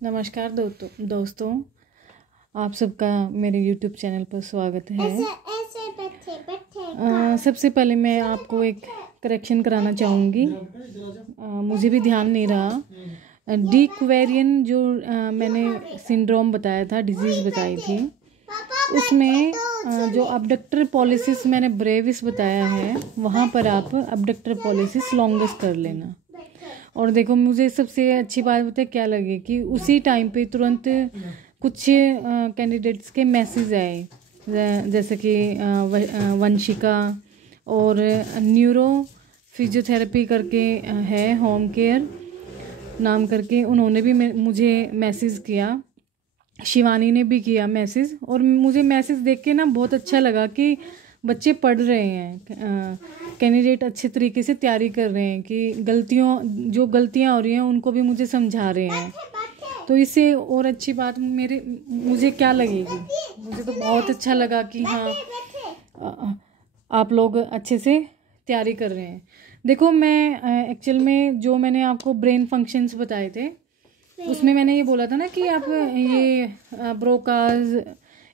नमस्कार दोस्तों, आप सबका मेरे YouTube चैनल पर स्वागत है। सबसे पहले मैं आपको एक करेक्शन कराना चाहूँगी। मुझे भी ध्यान नहीं रहा। डी क्वेरियन जो मैंने सिंड्रोम बताया था, डिजीज़ बताई थी, उसमें जो अबडक्टर पॉलिसिस मैंने ब्रेविस बताया है, वहाँ पर आप अबडक्टर पॉलिसिस लॉन्गेस्ट कर लेना। और देखो, मुझे सबसे अच्छी बात पता है क्या लगे कि उसी टाइम पे तुरंत कुछ कैंडिडेट्स के मैसेज आए, जैसे कि वंशिका और न्यूरो फिजियोथेरेपी करके है, होम केयर नाम करके, उन्होंने भी मुझे मैसेज किया। शिवानी ने भी किया मैसेज, और मुझे मैसेज देख के ना बहुत अच्छा लगा कि बच्चे पढ़ रहे हैं, कैंडिडेट अच्छे तरीके से तैयारी कर रहे हैं, कि जो गलतियां हो रही हैं उनको भी मुझे समझा रहे हैं। तो इससे और अच्छी बात मुझे क्या लगेगी। मुझे तो बहुत अच्छा लगा कि हाँ, आप लोग अच्छे से तैयारी कर रहे हैं। देखो, मैं एक्चुअल में जो मैंने आपको ब्रेन फंक्शंस बताए थे, उसमें मैंने ये बोला था ना कि आप ये ब्रोकाज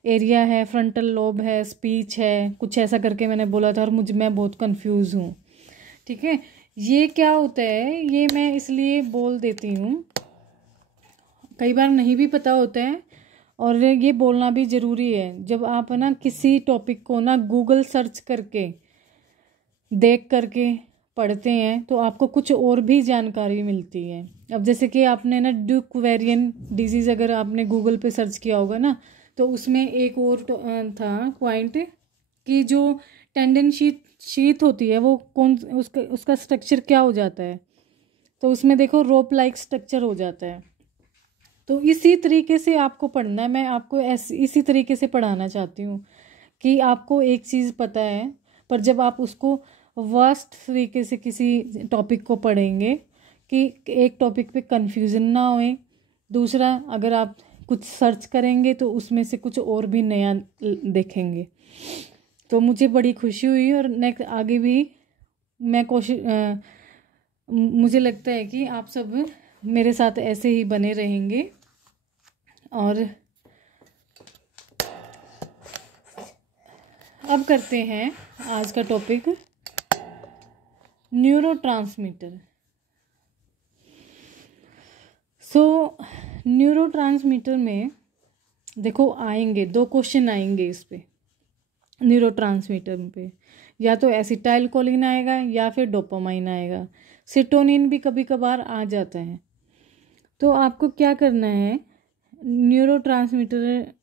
एरिया है, फ्रंटल लोब है, स्पीच है, कुछ ऐसा करके मैंने बोला था, और मैं बहुत कंफ्यूज हूँ। ठीक है, ये क्या होता है ये मैं इसलिए बोल देती हूँ, कई बार नहीं भी पता होता है, और ये बोलना भी ज़रूरी है। जब आप ना किसी टॉपिक को ना गूगल सर्च करके देख करके पढ़ते हैं तो आपको कुछ और भी जानकारी मिलती है। अब जैसे कि आपने ना ड्यूक्वेरियन डिजीज़ अगर आपने गूगल पे सर्च किया होगा ना, तो उसमें एक और था पॉइंट कि जो टेंडन शीथ होती है वो उसका स्ट्रक्चर क्या हो जाता है, तो उसमें देखो रोप लाइक स्ट्रक्चर हो जाता है। तो इसी तरीके से आपको पढ़ना है। मैं आपको इसी तरीके से पढ़ाना चाहती हूँ कि आपको एक चीज़ पता है, पर जब आप उसको वास्ट तरीके से किसी टॉपिक को पढ़ेंगे कि एक टॉपिक पे कंफ्यूजन ना होए, दूसरा अगर आप कुछ सर्च करेंगे तो उसमें से कुछ और भी नया देखेंगे। तो मुझे बड़ी खुशी हुई, और नेक्स्ट आगे भी मैं मुझे लगता है कि आप सब मेरे साथ ऐसे ही बने रहेंगे। और अब करते हैं आज का टॉपिक, न्यूरोट्रांसमीटर। न्यूरोट्रांसमीटर में देखो आएंगे 2 क्वेश्चन आएंगे इस पे, न्यूरोट्रांसमीटर पे, या तो एसिटाइल कोलिन आएगा या फिर डोपामाइन आएगा। सेरोटोनिन भी कभी कभार आ जाता है। तो आपको क्या करना है, न्यूरोट्रांसमीटर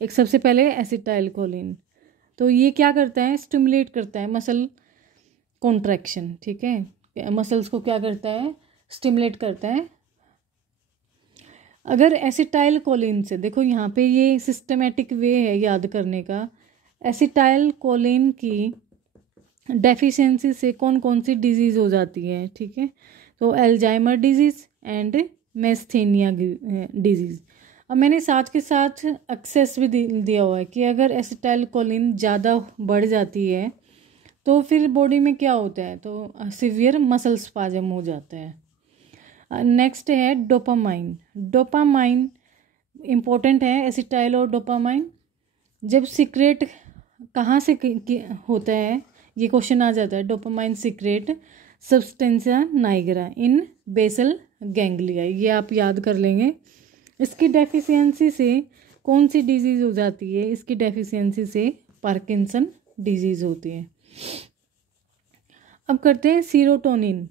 एक सबसे पहले एसिटाइल कोलिन, तो ये क्या करता है, स्टिमुलेट करता है मसल कॉन्ट्रैक्शन। ठीक है, मसल्स को क्या करता है, स्टिमुलेट करता है। अगर एसिटाइल कोलिन से, देखो यहाँ पे ये सिस्टमेटिक वे है याद करने का, एसिटाइल कोलिन की डेफिशिएंसी से कौन कौन सी डिजीज़ हो जाती है। ठीक है, तो अल्जाइमर डिजीज़ एंड मेस्थेनिया डिजीज़। अब मैंने साथ के साथ एक्सेस भी दिया हुआ है कि अगर एसिटाइल कोलिन ज़्यादा बढ़ जाती है तो फिर बॉडी में क्या होता है, तो सीवियर मसल स्पाजम हो जाता है। नेक्स्ट है डोपामाइन। डोपामाइन इम्पोर्टेंट है, एसिटाइल और डोपामाइन। जब सीक्रेट कहाँ से होता है, ये क्वेश्चन आ जाता है। डोपामाइन सीक्रेट सब्सटेंसिया नाइग्रा इन बेसल गैंग्लिया, ये आप याद कर लेंगे। इसकी डेफिशिएंसी से कौन सी डिजीज़ हो जाती है, इसकी डेफिशिएंसी से पार्किंसन डिजीज़ होती है। अब करते हैं सीरोटोनिन।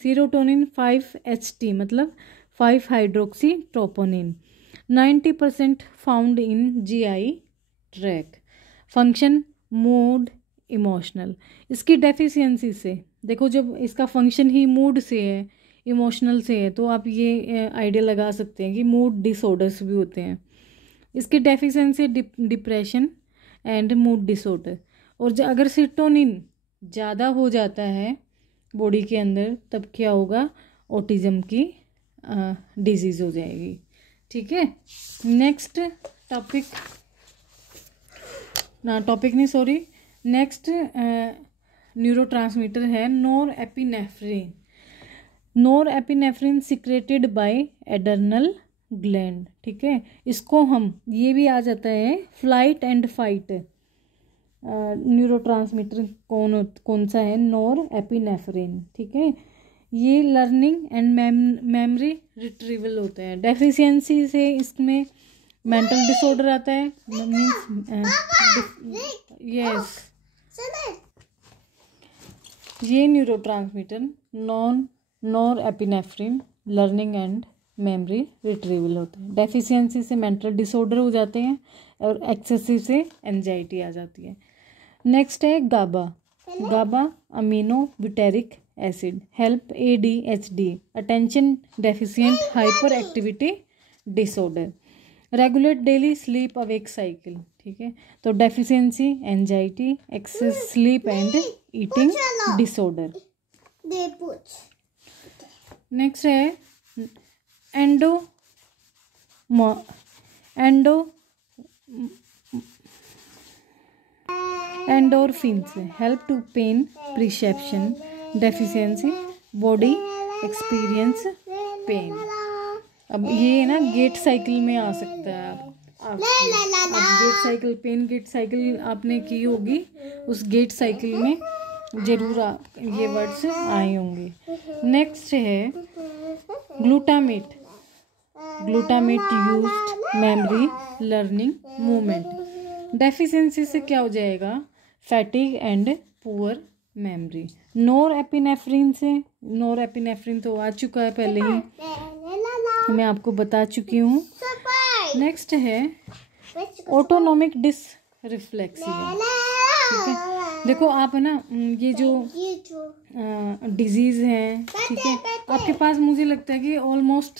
सीरोटोनिन 5-HT मतलब 5 hydroxy troponin, 90% found in GI track, function mood emotional. इसकी डेफिशिएंसी से देखो, जब इसका फंक्शन ही मूड से है, इमोशनल से है, तो आप ये आइडिया लगा सकते हैं कि मूड डिसऑर्डर्स भी होते हैं। इसकी deficiency depression and mood disorder. और अगर सेरोटोनिन ज़्यादा हो जाता है बॉडी के अंदर, तब क्या होगा, ऑटिज्म की डिजीज़ हो जाएगी। ठीक है, नेक्स्ट टॉपिक नेक्स्ट न्यूरोट्रांसमीटर है नोरएपिनेफ्रिन। नोरएपिनेफ्रिन सिक्रेटेड बाय एड्रेनल ग्लैंड, ठीक है। इसको हम, ये भी आ जाता है फ्लाइट एंड फाइट न्यूरोट्रांसमीटर कौन सा है, नोर एपिनेफ्रिन, ठीक है। ये लर्निंग एंड मेमोरी रिट्रीवल होते हैं। डेफिशिएंसी से इसमें मेंटल डिसऑर्डर आता है, मीन्स यस, ये neurotransmitter NOR epinephrine learning and memory retrieval होता है। डेफिशिएंसी से मेंटल डिसऑर्डर हो जाते हैं और एक्सेसिव से एंजाइटी आ जाती है। नेक्स्ट है GABA amino butyric acid, help ADHD attention deficient hyper activity disorder, regulate daily sleep awake cycle, ठीक है। तो deficiency, anxiety, excess sleep and eating disorder. Next है endorphins, help to pain perception deficiency, body experience pain. अब ये ना gait cycle में आ सकता है। आप गेट साइकिल, पेन गेट साइकिल आपने की होगी, उस गेट साइकिल में जरूर ये वर्ड्स आए होंगे। नेक्स्ट है glutamate used memory learning movement. Deficiency से क्या हो जाएगा, fatigue and poor memory. NOR epinephrine तो आ चुका है पहले ही, मैं आपको बता चुकी हूँ। नेक्स्ट है ऑटोनोमिक डिसरिफ्लेक्सिया, ठीक है। देखो आप है ना, ये जो डिजीज़ है, ठीक है, आपके पास मुझे लगता है कि ऑलमोस्ट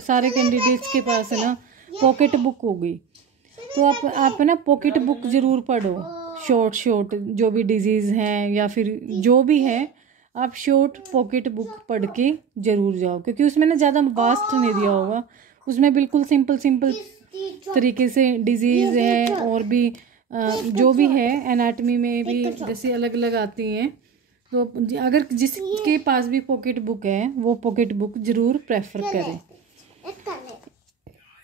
सारे कैंडिडेट्स के पास है ना पॉकेट बुक होगी। तो आप है ना पॉकेट बुक ज़रूर पढ़ो, शॉर्ट जो भी डिजीज़ हैं या फिर जो भी है, आप शॉर्ट पॉकेट बुक पढ़ के ज़रूर जाओ, क्योंकि उसमें ना ज़्यादा वास्ट नहीं दिया होगा, उसमें बिल्कुल सिंपल तरीके से डिजीज़ है और भी जो भी है, एनाटमी में भी जैसे अलग अलग आती हैं। तो अगर जिसके पास भी पॉकेट बुक है वो पॉकेट बुक ज़रूर प्रेफर करें।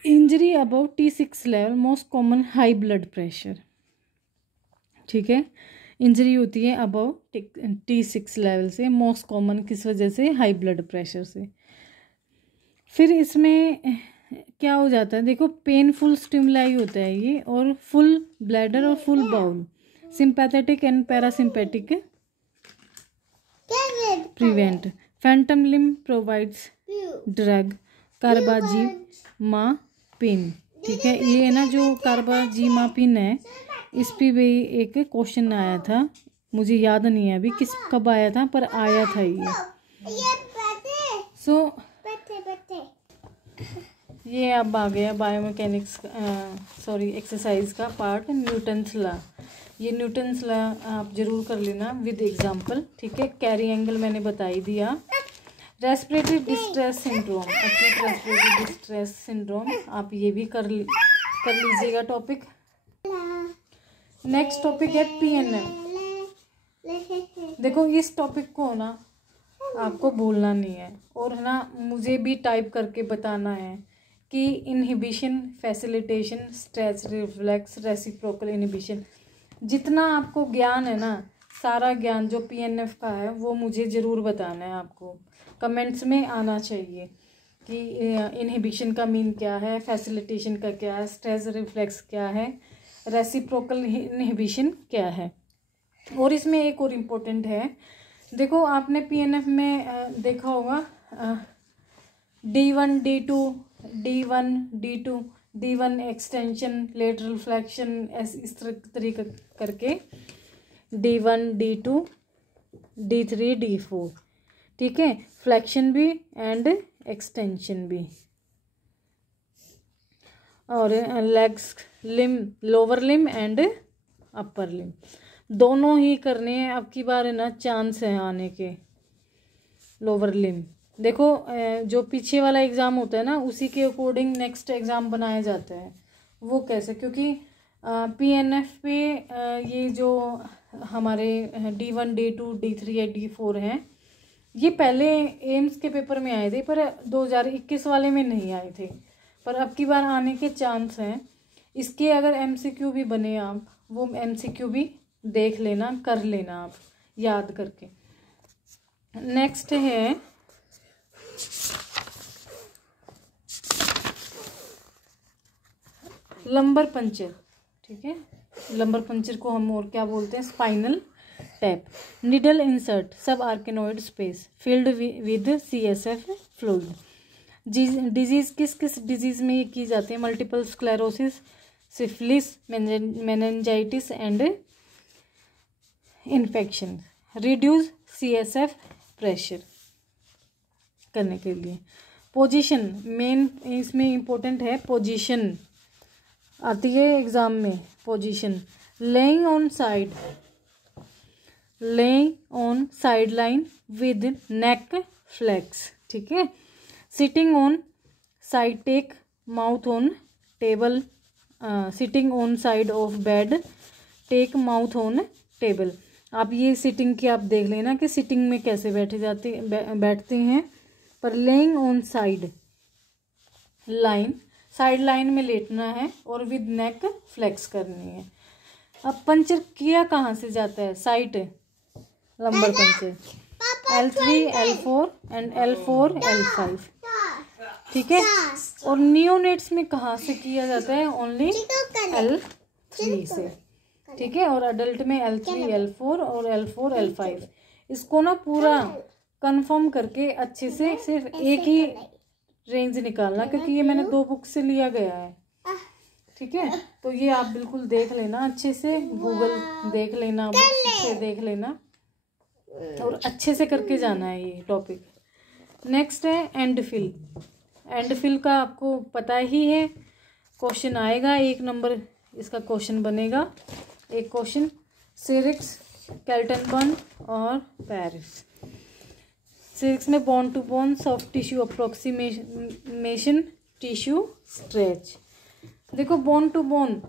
Injury above T6 level, most common high blood pressure, ठीक है। इंजरी होती है अबव T6 लेवल से, मोस्ट कॉमन किस वजह से, हाई ब्लड प्रेशर से। फिर इसमें क्या हो जाता है, देखो पेनफुल स्टिमुलाई होता है ये, और फुल ब्लैडर और full bowel, sympathetic and parasympathetic prevent. Phantom limb provides drug carbamazepine, ठीक है। ये है ना जो कार्बाजीमापिन है, इस पे भी एक क्वेश्चन आया था, मुझे याद नहीं है अभी कब आया था, पर आया था ये। ये अब आ गया बायोमैकेनिक्स एक्सरसाइज का पार्ट, न्यूटन्स लॉ। ये न्यूटन्स लॉ आप जरूर कर लेना विद एग्जांपल, ठीक है। कैरी एंगल मैंने बता ही दिया। Respiratory distress syndrome, acute respiratory distress syndrome, आप ये भी कर लीजिएगा टॉपिक। नेक्स्ट टॉपिक है PNF। देखो इस टॉपिक को ना आपको भूलना नहीं है, और ना मुझे भी टाइप करके बताना है कि inhibition, facilitation, stress reflex, reciprocal inhibition, जितना आपको ज्ञान है ना, सारा ज्ञान जो PNF का है वो मुझे ज़रूर बताना है। आपको कमेंट्स में आना चाहिए कि इनहिबिशन का मीन क्या है, फैसिलिटेशन का क्या है, स्ट्रेस रिफ्लेक्स क्या है, रेसिप्रोकल इनहिबिशन क्या है। और इसमें एक और इम्पोर्टेंट है, देखो आपने PNF में देखा होगा D1 D1 extension, lateral flexion, इस तरीके करके D1 D2 D3 D4, ठीक है। फ्लेक्शन भी एंड एक्सटेंशन भी, और legs, limb, lower limb and upper limb, दोनों ही करने हैं। अब की बार है ना चांस है आने के लोअर लिम। देखो जो पीछे वाला एग्ज़ाम होता है ना, उसी के अकॉर्डिंग नेक्स्ट एग्ज़ाम बनाया जाता है। वो कैसे, क्योंकि PNF पे ये जो हमारे D1 D2 D3 या D4 हैं, ये पहले एम्स के पेपर में आए थे, पर 2021 वाले में नहीं आए थे। पर अब की बार आने के चांस हैं। इसके अगर MCQ भी बने आप, वो MCQ भी देख लेना, कर लेना आप याद करके। नेक्स्ट है लंबर पंचर। ठीक है, लंबर पंचर को हम और क्या बोलते हैं? Spinal tap. Needle insert sub arachnoid space filled with CSF fluid. Disease किस किस डिजीज में ये की जाती है? Multiple sclerosis, syphilis, meningitis and infection. Reduce CSF pressure करने के लिए। पोजीशन मेन इसमें इम्पोर्टेंट है, पोजीशन आती है एग्जाम में। Position lying on side, lying on side line with neck flex. ठीक है, sitting on side, take mouth on table, sitting on side of bed, take mouth on table. आप ये sitting की आप देख लेना कि सिटिंग में कैसे बैठते हैं। पर laying on side line, side line में लेटना है और विद नेक फ्लेक्स करनी है। अब पंचर किया कहाँ से जाता है? Site lumbar puncture L3, L4 and L4, L5। ठीक है, और नियोनेट्स में कहाँ से किया जाता है? ओनली L3 से। ठीक है, और अडल्ट में L3, L4 और L4, L5। इसको ना पूरा कंफर्म करके अच्छे से सिर्फ एक ही रेंज निकालना, क्योंकि ये मैंने 2 बुक से लिया गया है। ठीक है, तो ये आप बिल्कुल देख लेना अच्छे से, गूगल देख लेना, बुक से देख लेना और अच्छे से करके जाना है ये टॉपिक। नेक्स्ट है एंड फिल। एंड फिल का आपको पता ही है, क्वेश्चन आएगा 1 नंबर इसका क्वेश्चन बनेगा। एक क्वेश्चन सिरिक्स, कैल्टनबर्न और पेरिस। सिरिक्स में bone to bone, soft tissue approximation, tissue stretch. देखो bone to bone,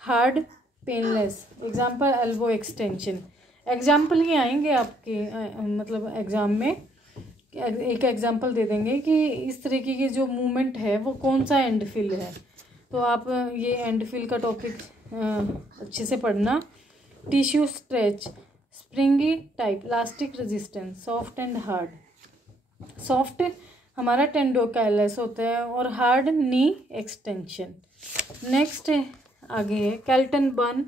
hard, painless. Example elbow extension. Example ही आएंगे आपके मतलब एग्जाम में, एक एग्जाम्पल दे देंगे कि इस तरीके की जो मूवमेंट है वो कौन सा एंड फिल है। तो आप ये एंड फिल का टॉपिक अच्छे से पढ़ना। Tissue stretch, springy type, elastic resistance, soft and hard. Soft हमारा टेंडोकाइलस होता है और हार्ड नी एक्सटेंशन। नेक्स्ट आगे है कैल्टनबर्न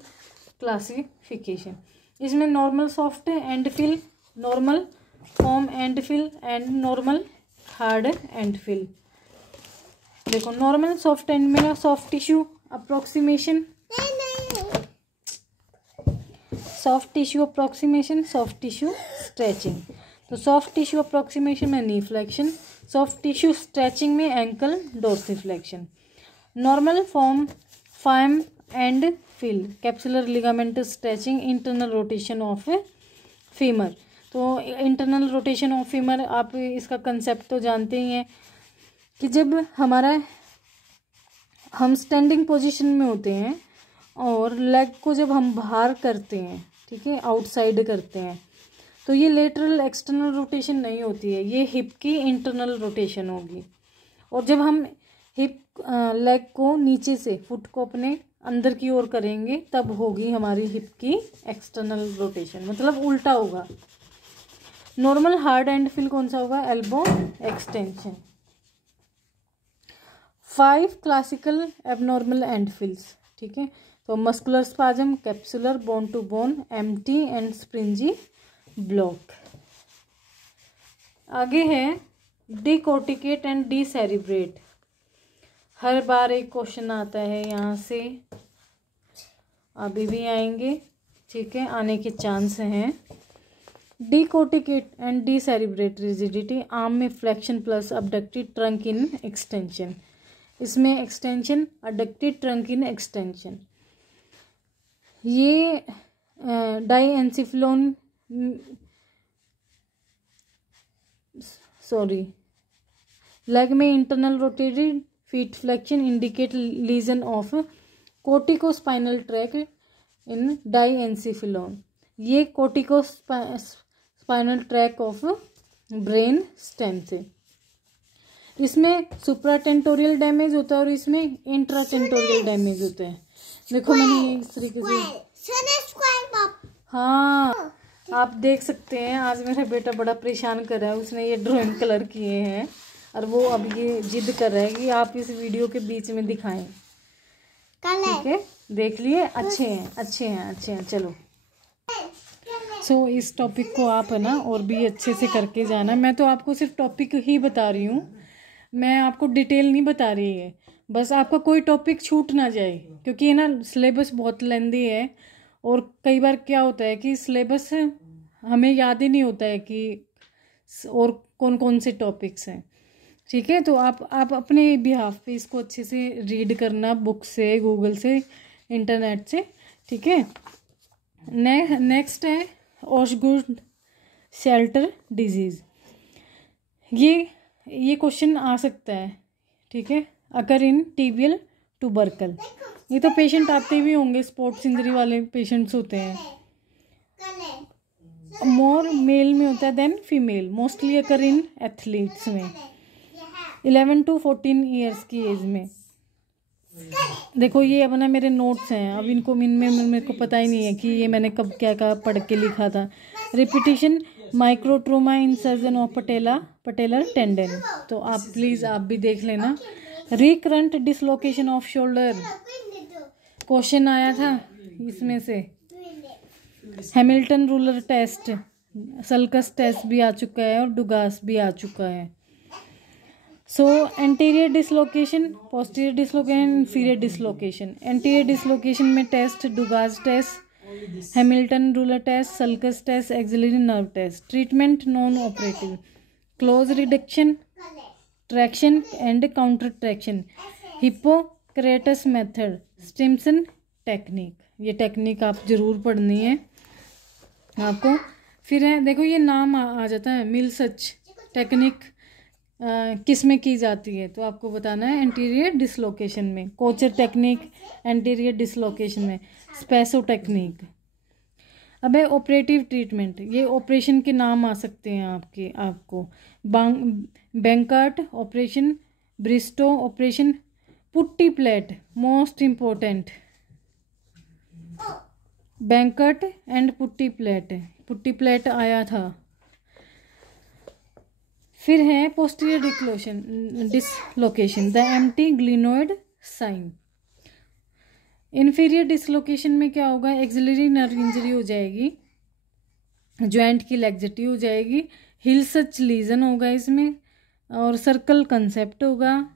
क्लासिफिकेशन। इसमें normal soft end feel, normal firm end feel and normal hard end feel. देखो नॉर्मल सॉफ्ट एंड में soft tissue approximation, soft tissue approximation, soft tissue stretching. तो सॉफ्ट टिश्यू अप्रोक्सीमेशन में knee flexion, soft tissue stretching में ankle dorsiflexion. Normal firm firm end feel, capsular ligament stretching, internal rotation of femur. तो internal rotation of femur आप इसका concept तो जानते ही हैं कि जब हम स्टैंडिंग पोजीशन में होते हैं और लेग को जब हम बाहर करते हैं, ठीक है, आउटसाइड करते हैं, तो ये लेटरल एक्सटर्नल रोटेशन नहीं होती है, ये हिप की इंटरनल रोटेशन होगी। और जब हम हिप लेग को नीचे से, फुट को अपने अंदर की ओर करेंगे, तब होगी हमारी हिप की एक्सटर्नल रोटेशन, मतलब उल्टा होगा। नॉर्मल हार्ड एंड फिल कौन सा होगा? Elbow extension. 5 classical abnormal end feels, ठीक है। तो muscular spasm, capsular, bone to bone, empty end springy block. आगे है डिकोर्टिकेट एंड डिसेरिब्रेट। हर बार एक क्वेश्चन आता है यहाँ से, अभी भी आएंगे, ठीक है, आने के चांस हैं। Decorticate and decerebrate rigidity, arm में flexion plus abducted trunk in extension. इसमें extension, adducted trunk in extension. ये डाईएंसिफिलोन लेग में internal rotated feet flexion indicate lesion of corticospinal tract in diencephalon. ये corticospinal tract of brain stem से। इसमें सुप्राटेंटोरियल damage होता है और इसमें इंट्राटेंटोरियल डैमेज होता है। देखो मैंने ये इस तरीके से, हाँ आप देख सकते हैं। आज मेरा बेटा बड़ा परेशान कर रहा है, उसने ये ड्राइंग कलर किए हैं और वो अब ये जिद कर रहा है कि आप इस वीडियो के बीच में दिखाएं। ठीक है, देख लिए, अच्छे हैं अच्छे हैं अच्छे हैं। चलो सो इस टॉपिक को आप है ना और भी अच्छे से करके जाना। मैं तो आपको सिर्फ टॉपिक ही बता रही हूँ, मैं आपको डिटेल नहीं बता रही है, बस आपका कोई टॉपिक छूट ना जाए, क्योंकि ये ना सिलेबस बहुत लेंदी है और कई बार क्या होता है कि सिलेबस हमें याद ही नहीं होता है कि और कौन कौन से टॉपिक्स हैं। ठीक है, तो आप अपने बिहाफ पे इसको अच्छे से रीड करना, बुक से, गूगल से, इंटरनेट से। ठीक है, नेक्स्ट है ओशगुड शेल्टर डिजीज़। ये क्वेश्चन आ सकता है। ठीक है, अगर इन टिबियल टूबरकल, ये तो पेशेंट आते भी होंगे, स्पोर्ट्स इंजरी वाले पेशेंट्स होते हैं। मोर मेल में होता है देन फीमेल, मोस्टली अकर इन एथलीट्स में 11 to 14 ईयर्स की एज में। देखो ये अपना मेरे नोट्स हैं, अब इनको इनमें मेरे को पता ही नहीं है कि ये मैंने कब क्या क्या पढ़ के लिखा था। Repetition microtrauma insertion of patellar tendon, तो आप प्लीज़ आप भी देख लेना। Recurrent dislocation of shoulder, question आया था इसमें से। Hamilton ruler test, sulcus test भी आ चुका है और डुगास भी आ चुका है। So anterior dislocation, posterior dislocation, inferior dislocation. Anterior dislocation में test Dugas test, Hamilton ruler test, sulcus test, axillary nerve test. Treatment non operative, close reduction, traction and counter traction, Hippocrates method, Stimson technique. ये technique आप जरूर पढ़नी है आपको। फिर है देखो ये नाम आ जाता है, मिलसच टेक्निक किस में की जाती है, तो आपको बताना है एंटीरियर डिसलोकेशन में। कोचर टेक्निक एंटीरियर डिसलोकेशन में। स्पेसो टेक्निक। अब है ऑपरेटिव ट्रीटमेंट, ये ऑपरेशन के नाम आ सकते हैं आपको। Bankart operation, Bristow operation, Putti Platt most important. Bankart and Putti Platt आया था। फिर है posterior dislocation, the empty glenoid sign. Inferior dislocation में क्या होगा, एक्सिलरी नर्व इंजरी हो जाएगी, जॉइंट की लैक्सिटी हो जाएगी, हिलसच लीजन होगा इसमें और सर्कल कंसेप्ट होगा।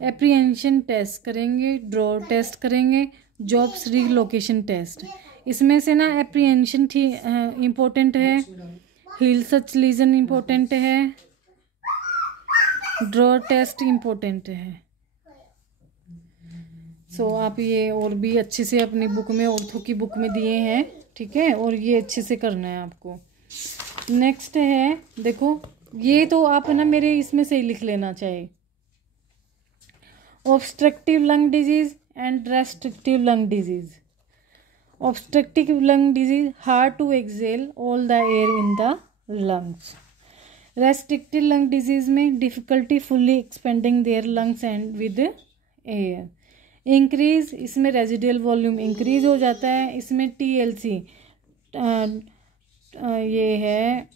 एप्रीहेंशन टेस्ट करेंगे, ड्रॉ टेस्ट करेंगे, जॉब्स रिलोकेशन टेस्ट। इसमें से ना एप्रीहेंशन इम्पोर्टेंट है, हिलसच लीजन इम्पोर्टेंट है, ड्रॉ टेस्ट इम्पोर्टेंट है। सो आप ये और भी अच्छे से अपनी बुक में, ऑर्थो की बुक में दिए हैं। ठीक है, और ये अच्छे से करना है आपको। नेक्स्ट है देखो, ये तो आप ना मेरे इसमें से ही लिख लेना चाहिए। Obstructive lung disease and restrictive lung disease. Obstructive lung disease, hard to exhale all the air in the lungs. Restricted lung disease में difficulty fully expanding their lungs and with air. Increase, इसमें residual volume increase हो जाता है। इसमें TLC, ये है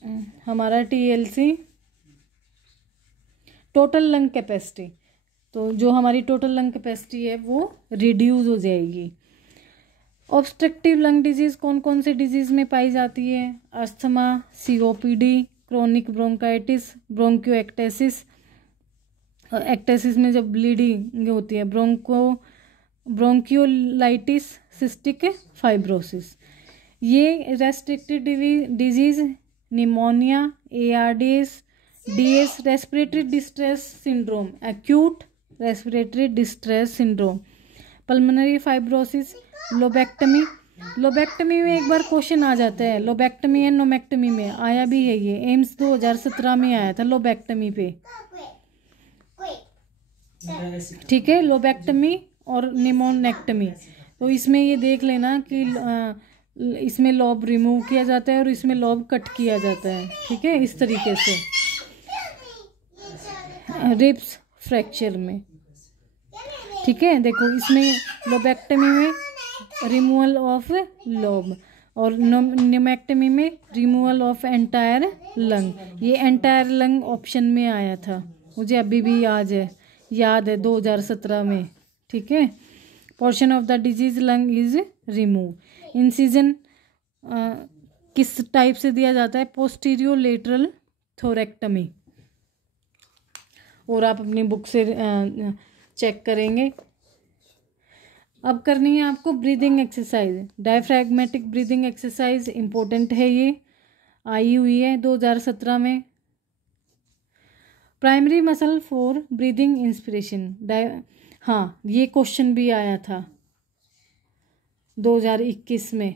हमारा TLC total lung capacity, तो जो हमारी टोटल लंग कैपेसिटी है वो रिड्यूस हो जाएगी। ऑब्स्ट्रक्टिव लंग डिजीज़ कौन कौन से डिजीज़ में पाई जाती है, asthma, COPD, chronic bronchitis, bronchiectasis. Ectasis में जब ब्लीडिंग होती है, ब्रोंकियोलाइटिस, सिस्टिक फाइब्रोसिस। ये restricted disease pneumonia, ARDS, DS, respiratory distress syndrome, acute respiratory distress syndrome, pulmonary fibrosis, lobectomy. Lobectomy में एक बार क्वेश्चन आ जाता है, लोबेक्टमी एंड नोमेक्टमी में आया भी है, ये एम्स 2017 में आया था लोबेक्टमी पे। ठीक है, लोबेक्टमी और निमोनेक्टमी, तो इसमें ये देख लेना कि इसमें लॉब रिमूव किया जाता है और इसमें लॉब कट किया जाता है। ठीक है, इस तरीके से। रिब्स फ्रैक्चर में, ठीक है। देखो इसमें लोबेक्टमी में रिमूवल ऑफ लोब और न्यूमेक्टमी में रिमूवल ऑफ एंटायर लंग। ये एंटायर लंग ऑप्शन में आया था, मुझे अभी भी याद है 2017 में, ठीक है। Portion of the disease lung is remove. Incision किस टाइप से दिया जाता है? Posterolateral thoracotomy. और आप अपनी बुक से चेक करेंगे। अब करनी है आपको breathing exercise, diaphragmatic breathing exercise important है, ये आई हुई है 2017 में। Primary muscle for breathing inspiration, हाँ ये क्वेश्चन भी आया था 2021 में।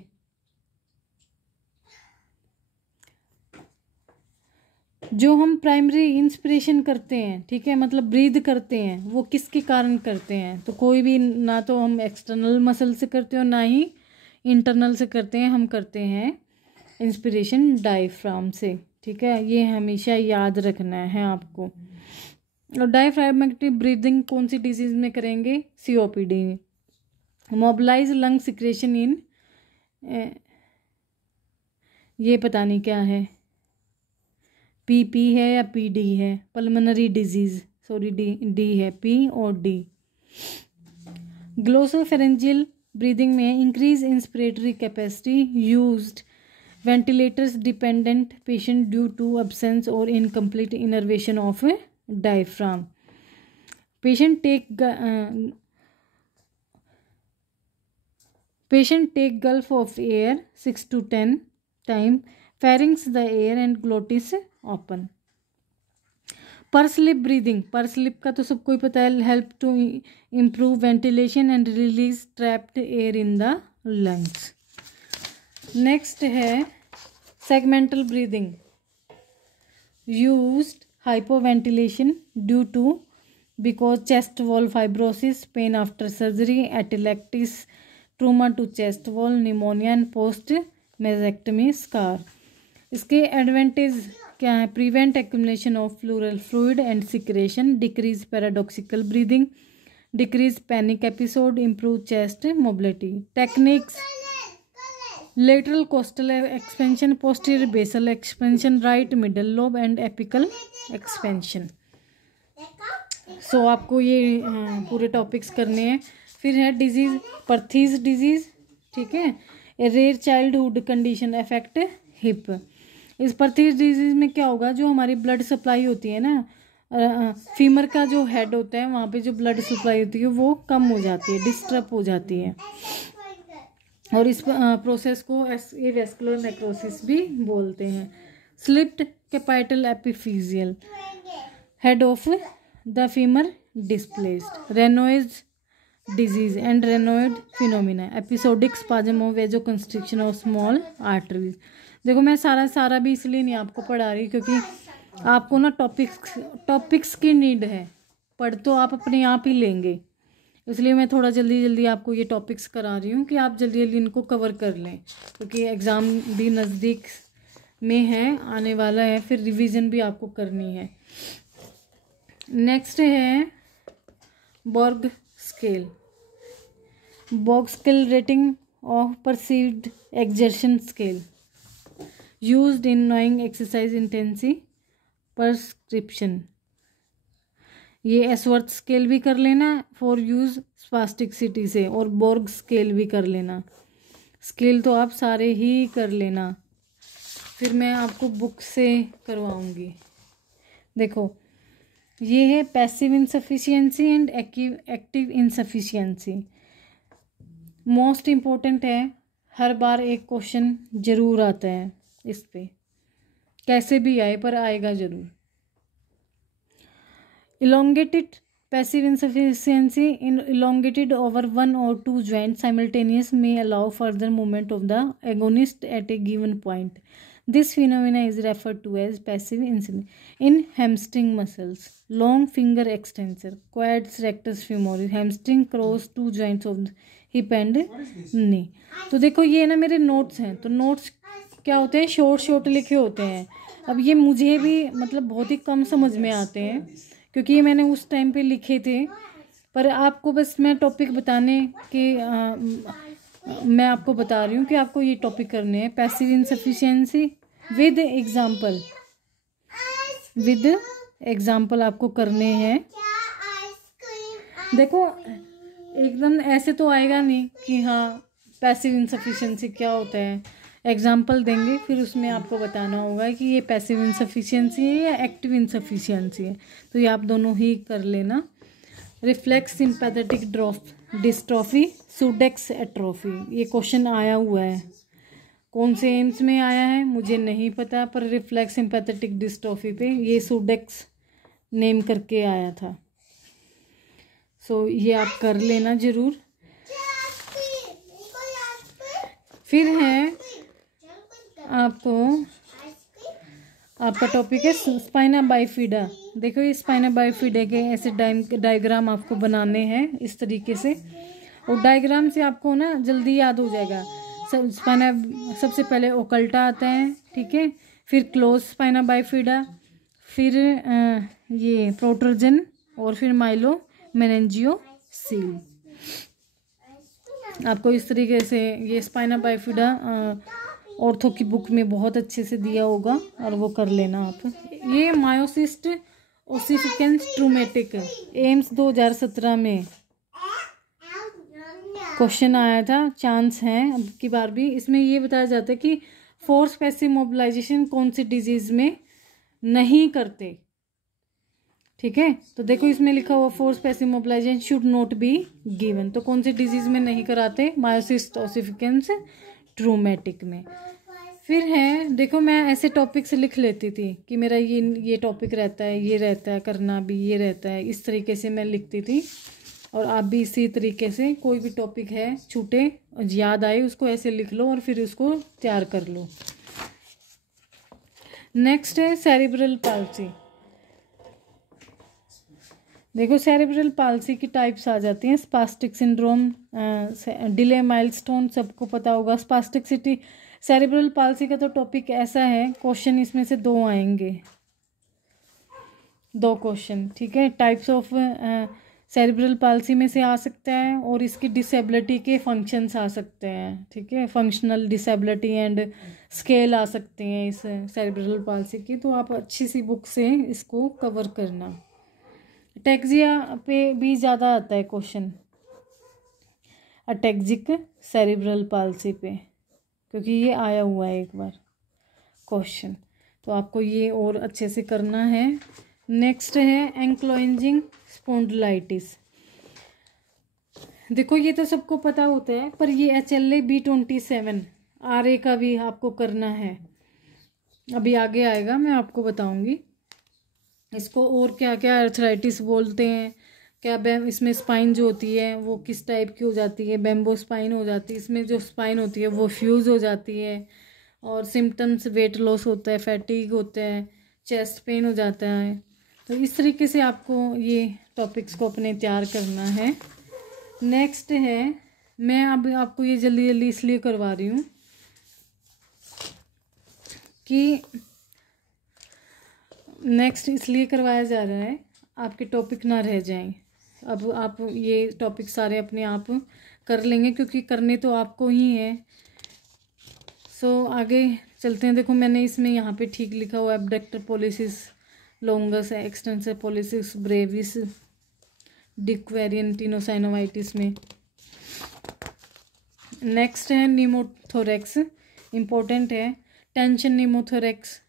जो हम प्राइमरी इंस्पिरेशन करते हैं, ठीक है, मतलब ब्रीद करते हैं, वो किसके कारण करते हैं? तो कोई भी, ना तो हम एक्सटर्नल मसल से करते हैं और ना ही इंटरनल से करते हैं, हम करते हैं इंस्पिरेशन डायफ्राम से, ठीक है। ये हमेशा याद रखना है आपको। और डायफ्रैग्मेटिक ब्रीदिंग कौन सी डिजीज में करेंगे? COPD में। मोबिलाइज लंग सिक्रेशन इन, ये पता नहीं क्या है, PP है या PD है, पल्मोनरी डिजीज, सॉरी डी है, P और D। ग्लोसोफेरेंजियल ब्रीदिंग में increase inspiratory capacity used ventilators dependent patient due to absence और incomplete innervation of diaphragm. Patient take gulp of air 6 to 10 time, pharynx the air and glottis open। Purse lip breathing, purse lip का तो सबको ही पता है, help to improve ventilation and release trapped air in the lungs. Next है segmental breathing, used hypoventilation due to because chest wall fibrosis, pain after surgery, atelectasis, trauma to chest wall, pneumonia and post mastectomy scar. इसके advantage क्या है? Prevent accumulation of pleural fluid and secretion, decrease paradoxical breathing, decrease panic episode, improve chest mobility. Techniques: lateral costal expansion, posterior basal expansion, right middle lobe and apical expansion. So आपको ये पूरे topics करने हैं। फिर है disease, पर्थीज disease, ठीक है, rare childhood condition affect hip. इस पर्थीज डिजीज में क्या होगा? जो हमारी ब्लड सप्लाई होती है ना, फीमर का जो हेड होता है वहाँ पे जो ब्लड सप्लाई होती है वो कम हो जाती है, डिस्टर्ब हो जाती है, और इस प्रोसेस को एवेस्कुलर नेक्रोसिस भी बोलते हैं। Slipped capital epiphyseal, head of the femur displaced, Raynaud's disease and Raynaud phenomena, episodic spasm of vasoconstriction of small arteries. देखो मैं सारा भी इसलिए नहीं आपको पढ़ा रही क्योंकि आपको ना टॉपिक्स की नीड है, पढ़ तो आप अपने आप ही लेंगे, इसलिए मैं थोड़ा जल्दी आपको ये टॉपिक्स करा रही हूँ कि आप जल्दी इनको कवर कर लें, क्योंकि एग्ज़ाम भी नज़दीक में है, आने वाला है, फिर रिवीजन भी आपको करनी है। नेक्स्ट है Borg scale, Borg scale rating of perceived exertion scale, used in knowing exercise intensity prescription. ये एसवर्थ स्केल भी कर लेना फॉर यूज स्पास्टिसिटी से, और बॉर्ग स्केल भी कर लेना। स्केल तो आप सारे ही कर लेना, फिर मैं आपको बुक से करवाऊंगी। देखो ये है passive insufficiency and active insufficiency, most important है, हर बार एक क्वेश्चन जरूर आता है इस पे, कैसे भी आए पर आएगा जरूर। elongated passive insufficiency in elongated over one or two joints simultaneous may allow further movement of the agonist at a given point. This phenomena is referred to as passive insufficiency. In hamstring muscles, long finger extensor, quads rectus femoris, hamstring cross two joints of hip and knee. तो देखो ये ना मेरे notes हैं, तो notes क्या होते हैं, शॉर्ट लिखे होते हैं। अब ये मुझे भी मतलब बहुत ही कम समझ में आते हैं क्योंकि ये मैंने उस टाइम पे लिखे थे, पर आपको बस मैं टॉपिक बताने के मैं आपको बता रही हूँ कि आपको ये टॉपिक करने हैं। Passive insufficiency with example, with example आपको करने हैं। देखो एकदम ऐसे तो आएगा नहीं कि हाँ पैसिव इनसफिशिएंसी क्या होता है, एग्जाम्पल देंगे फिर उसमें आपको बताना होगा कि ये पैसिव इनसफिशिएंसी है या एक्टिव इनसफिशिएंसी है। तो ये आप दोनों ही कर लेना। रिफ्लेक्स सिंपैथेटिक डिस्ट्रॉफी, सुडेक्स एट्रोफी, ये क्वेश्चन आया हुआ है। कौन से एम्स में आया है मुझे नहीं पता, पर रिफ्लेक्स सिंपैथेटिक डिस्ट्रॉफी पे ये सुडेक्स नेम करके आया था। सो ये आप कर लेना ज़रूर। फिर है आपका टॉपिक है स्पाइना बाइफिडा। देखो ये स्पाइना बाइफिडा के ऐसे डायग्राम आपको बनाने हैं इस तरीके से, और डायग्राम से आपको ना जल्दी याद हो जाएगा। स्पाइना सबसे पहले ओकल्टा आता है, ठीक है, फिर क्लोज स्पाइना बाइफिडा, फिर ये प्रोट्रोजन, और फिर माइलो मेनिंजियोसील। आपको इस तरीके से ये स्पाइना बाइफिडा ऑर्थो की बुक में बहुत अच्छे से दिया होगा और वो कर लेना आप। ये मायोसिस्ट ओसिफिकेंस ट्रूमेटिक एम्स 2017 में क्वेश्चन आया था, चांस है अब की बार भी। इसमें ये बताया जाता है कि फोर्स पैसिव मोबिलाइजेशन कौन सी डिजीज में नहीं करते, ठीक है। तो देखो इसमें लिखा हुआ force passive mobilisation should not be given, तो कौन सी डिजीज में नहीं कराते, मायोसिस्ट ओसिफिकेंस ट्रूमेटिक में। फिर है देखो मैं ऐसे टॉपिक से लिख लेती थी कि मेरा ये टॉपिक रहता है, ये रहता है, करना भी ये रहता है, इस तरीके से मैं लिखती थी। और आप भी इसी तरीके से कोई भी टॉपिक है छूटे याद आए उसको ऐसे लिख लो और फिर उसको तैयार कर लो। नेक्स्ट है सेरिब्रल पाल्सी। देखो सेरिब्रल पाल्सी की टाइप्स आ जाती हैं। स्पास्टिक सिंड्रोम, डिले माइलस्टोन सबको पता होगा। स्पास्टिसिटी सेरिब्रल पाल्सी का तो टॉपिक ऐसा है, क्वेश्चन इसमें से 2 आएंगे, 2 क्वेश्चन, ठीक है। टाइप्स ऑफ सेरिब्रल पाल्सी में से आ सकता है, और इसकी डिसेबिलिटी के फंक्शंस आ सकते हैं, ठीक है। फंक्शनल डिसेबिलिटी एंड स्केल आ सकते हैं इस सेरिब्रल पाल्सी की। तो आप अच्छी सी बुक से इसको कवर करना। अटैक्सिया पे भी ज़्यादा आता है क्वेश्चन, अटैक्सिक सेरिब्रल पाल्सी पे, क्योंकि ये आया हुआ है एक बार क्वेश्चन, तो आपको ये और अच्छे से करना है। नेक्स्ट है एंक्लोइंजिंग स्पॉन्डिलाइटिस। देखो ये तो सबको पता होता है, पर ये HLA-B27 RA का भी आपको करना है। अभी आगे आएगा, मैं आपको बताऊंगी इसको और क्या क्या अर्थराइटिस बोलते हैं, क्या इसमें स्पाइन जो होती है वो किस टाइप की हो जाती है, बेम्बो स्पाइन हो जाती है, इसमें जो स्पाइन होती है वो फ्यूज़ हो जाती है, और सिम्टम्स वेट लॉस होता है, फैटिग होता है, चेस्ट पेन हो जाता है। तो इस तरीके से आपको ये टॉपिक्स को अपने तैयार करना है। नेक्स्ट है, मैं अब आपको ये जल्दी जल्दी इसलिए करवा रही हूँ कि नेक्स्ट इसलिए करवाया जा रहा है आपके टॉपिक ना रह जाएं। अब आप ये टॉपिक सारे अपने आप कर लेंगे, क्योंकि करने तो आपको ही है। सो आगे चलते हैं। देखो मैंने इसमें यहाँ पे ठीक लिखा हुआ एब्डक्टर पॉलिसिस लॉन्गस है, एक्सटेंसर पॉलिसिस ब्रेविस, डिक्वेरियन टिनोसाइनोवाइटिस में। नेक्स्ट है न्यूमोथोरेक्स, इम्पोर्टेंट है, टेंशन न्यूमोथोरेक्स,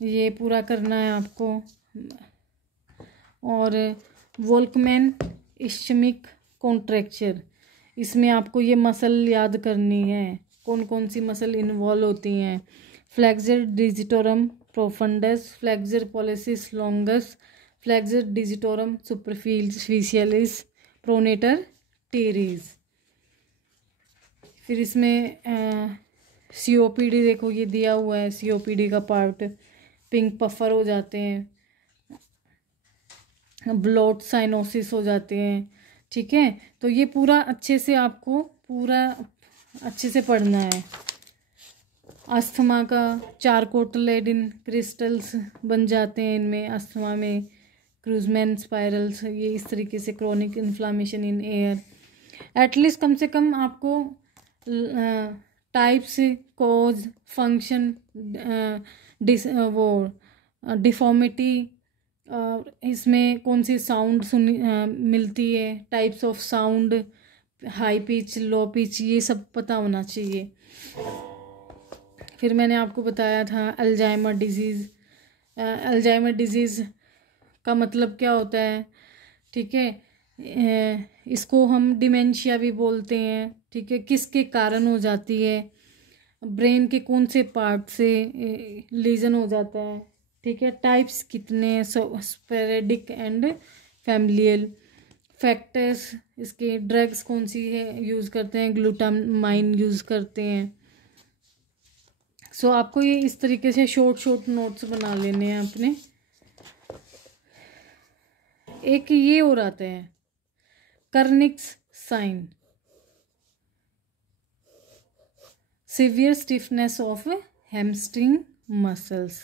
ये पूरा करना है आपको। और वोल्कमैन इश्मिक कॉन्ट्रैक्चर, इसमें आपको ये मसल याद करनी है, कौन कौन सी मसल इन्वॉल्व होती हैं। Flexor digitorum profundus, flexor pollicis longus, flexor digitorum superficialis, pronator teres. फिर इसमें COPD देखो ये दिया हुआ है, COPD का पार्ट, पिंक पफर हो जाते हैं, ब्लॉट साइनोसिस हो जाते हैं, ठीक है। तो ये पूरा अच्छे से आपको पूरा अच्छे से पढ़ना है। अस्थमा का चारकोटिलेडोन क्रिस्टल्स बन जाते हैं इनमें, अस्थमा में क्रूजमैन स्पाइरल्स, ये इस तरीके से chronic inflammation in air. At least कम से कम आपको टाइप्स, कॉज, फंक्शन, डिफॉर्मिटी, इसमें कौन सी साउंड मिलती है, types of sound, high pitch, low pitch, ये सब पता होना चाहिए। फिर मैंने आपको बताया था अल्जाइमर डिजीज़। अल्जाइमर डिजीज़ का मतलब क्या होता है, ठीक है, इसको हम डिमेंशिया भी बोलते हैं, ठीक है। किसके कारण हो जाती है, ब्रेन के कौन से पार्ट से लीजन हो जाता है, ठीक है। टाइप्स कितने, स्पोरेडिक एंड फैमिलियल। फैक्टर्स, इसके ड्रग्स कौन सी है यूज़ करते हैं, ग्लूटामाइन यूज़ करते हैं। सो आपको ये इस तरीके से शॉर्ट नोट्स बना लेने हैं अपने। एक ये और आते हैं Kernig's sign, severe stiffness of hamstring muscles.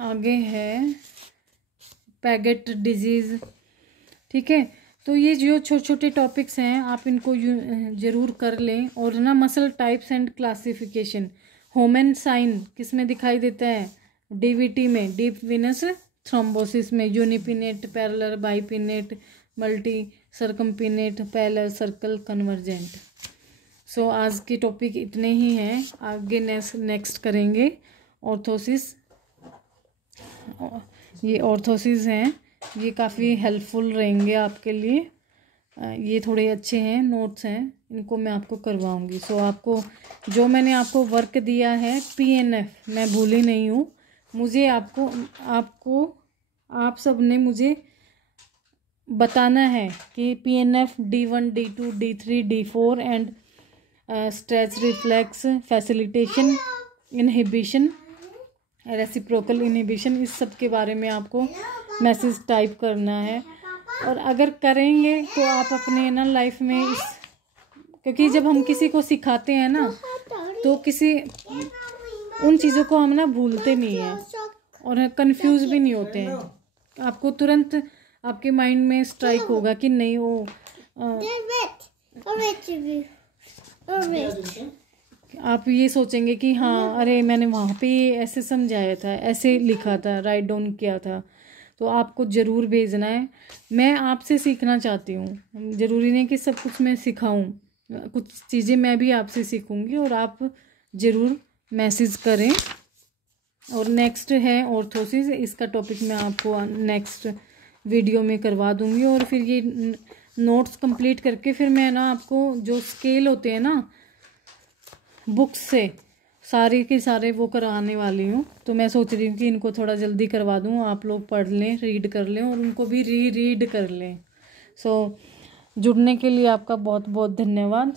आगे है पैगेट डिजीज़, ठीक है। तो ये जो छोटे छोटे टॉपिक्स हैं आप इनको ज़रूर कर लें। और ना muscle types and classification, Homans sign किस में दिखाई देता है, डीवीटी में, डीप विनस थ्रोम्बोसिस में, unipennate, parallel, bipennate, multi circumpennate, parallel, circle, convergent. So आज के टॉपिक इतने ही हैं, आगे नेक्स्ट करेंगे ऑर्थोसिस। ये ऑर्थोसिस हैं, ये काफ़ी हेल्पफुल रहेंगे आपके लिए। ये थोड़े अच्छे हैं, नोट्स हैं, इनको मैं आपको करवाऊंगी। सो आपको जो मैंने आपको वर्क दिया है PNF मैं भूली नहीं हूँ। मुझे आपको आप सब ने मुझे बताना है कि PNF D1, D2, D3, D4 and stretch reflex, facilitation, inhibition, reciprocal inhibition, इस सब के बारे में आपको मैसेज टाइप करना है। और अगर करेंगे तो आप अपने ना लाइफ में क्योंकि जब हम किसी को सिखाते हैं ना तो उन चीज़ों को हम ना भूलते नहीं हैं और कंफ्यूज भी नहीं होते हैं। आपको तुरंत आपके माइंड में स्ट्राइक होगा कि नहीं वो आप ये सोचेंगे कि हाँ अरे मैंने वहाँ पे ऐसे समझाया था, ऐसे लिखा था, राइट डाउन किया था। तो आपको ज़रूर भेजना है। मैं आपसे सीखना चाहती हूँ, ज़रूरी नहीं कि सब कुछ मैं सिखाऊं, कुछ चीज़ें मैं भी आपसे सीखूंगी और आप ज़रूर मैसेज करें। और नेक्स्ट है ऑर्थोसिस, इसका टॉपिक मैं आपको नेक्स्ट वीडियो में करवा दूंगी। और फिर ये नोट्स कंप्लीट करके फिर मैं ना आपको जो स्केल होते हैं ना बुक्स से सारे के सारे वो कराने वाली हूँ। तो मैं सोच रही हूँ कि इनको थोड़ा जल्दी करवा दूँ, आप लोग पढ़ लें, रीड कर लें और उनको भी रीड कर लें। सो जुड़ने के लिए आपका बहुत बहुत धन्यवाद।